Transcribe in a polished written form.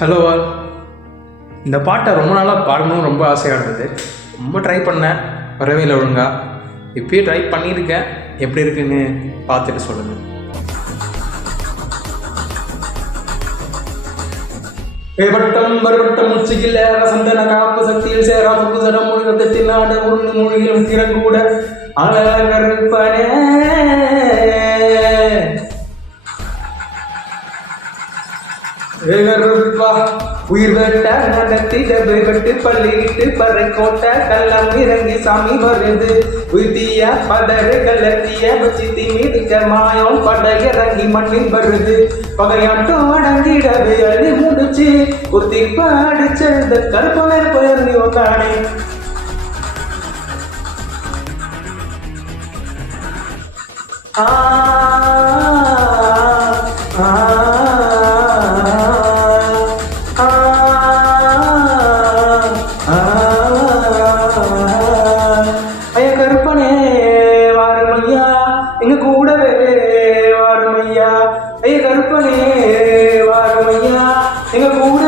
Hello all. இந்த பாட்டை ரொம்ப நாளாக பாடணும்னு ரொம்ப ஆசையாக இருந்தது. ரொம்ப ட்ரை பண்ணேன், வரவே இல்லை ஒழுங்கா. இப்பயே ட்ரை பண்ணியிருக்கேன், எப்படி இருக்குன்னு பார்த்துட்டு சொல்லுங்கள். ஏவட்டம் வருவட்டம் உச்சியில் வசந்தன காப்பு சக்தியில் சேரா முக்கு சடம் முழுகத்தில் ஆட உருண்டு மொழியிலும் திறங்கூட அழகற்பனே உயிர் வெட்ட நடத்திட வெட்டு பள்ளிட்டு பறை கோட்ட கள்ளம் இறங்கி சாமி வருது உயிர்த்திய பதறு கள்ளத்திய வச்சு திமிடுக்க மாயம் பட இறங்கி மண்ணில் வருது பகையாட்டம் அடங்கிடவே அள்ளி முடிச்சு குத்தி பாடிச்செழுத கருப்பனை பெயர் நீ ஒத்தானே. ஐயா கருப்பனே வாருமையா, எங்க கூடவே வாருமையா. ஐயா கருப்பனே வாருமையா, எங்க கூட